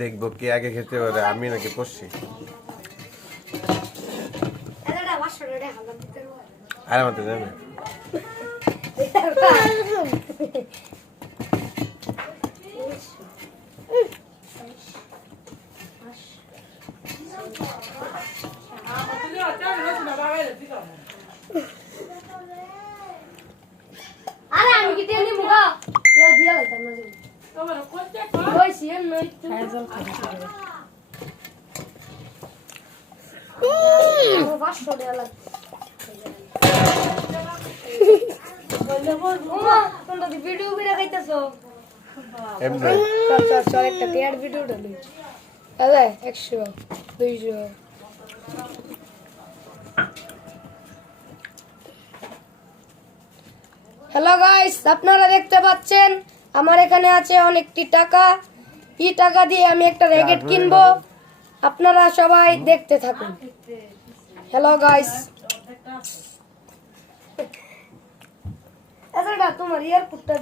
দেখবো কে আগে খেতে পারে, আমি নাকি পড়ছি। আর আমাদের জানে আরে আমি কি তেল নিমু গো তেল দিয়া লাইতাম না যাই তোমার কোনটা কইছি এম নই খাইজল খাই ও বাসো দেলা বলে বল ওমা তোমরা দি ভিডিও করে খাইতেছো এমনি চল একটা টিয়ার ভিডিও ঢালি আরে 100 200 হ্যালো গাইস, আপনারা দেখতে পাচ্ছেন আমার এখানে আছে অনেকটি টাকা। এই টাকা দিয়ে আমি একটা র্যাকেট কিনবো, আপনারা সবাই দেখতে থাকুন। হ্যালো গাইস, তোমার ইয়ারপুটটা